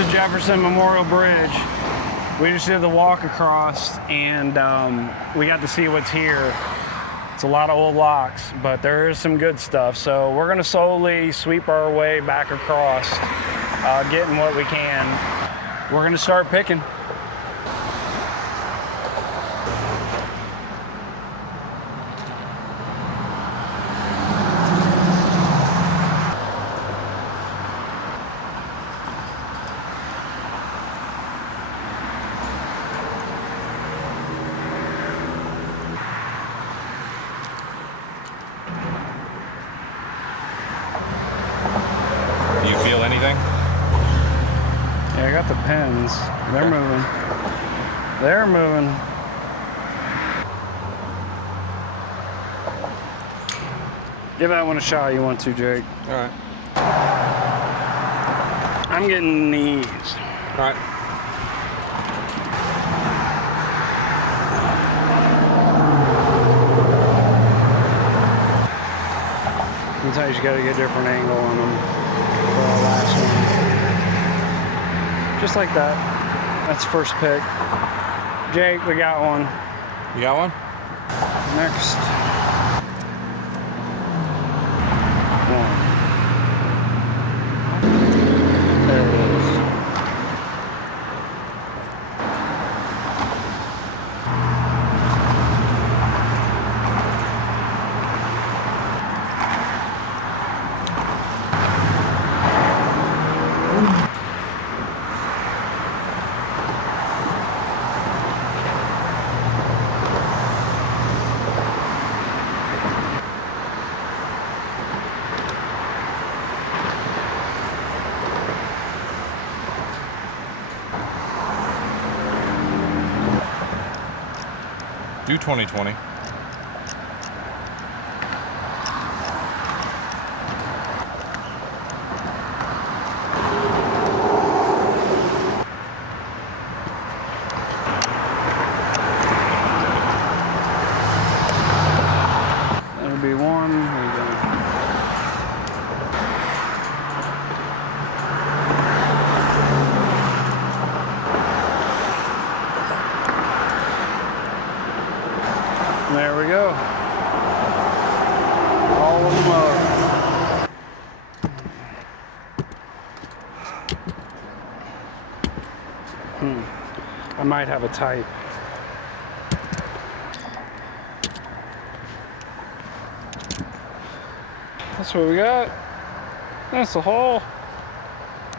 is Jefferson Memorial Bridge. We just did the walk across, and we got to see what's here. It's a lot of old locks, but there is some good stuff. So we're gonna slowly sweep our way back across, getting what we can. We're gonna start picking. Do you feel anything? Yeah, I got the pins. They're Okay. moving. They're moving. Give that one a shot you want to, Jake. All right. I'm getting these. All right. Sometimes you gotta get a different angle on them for our last one. Just like that. That's first pick. Jake, we got one. You got one? Next one. There it is. Do 2020. That'll be one. There you go. There we go. All of them up. I might have a type. That's what we got. That's the haul.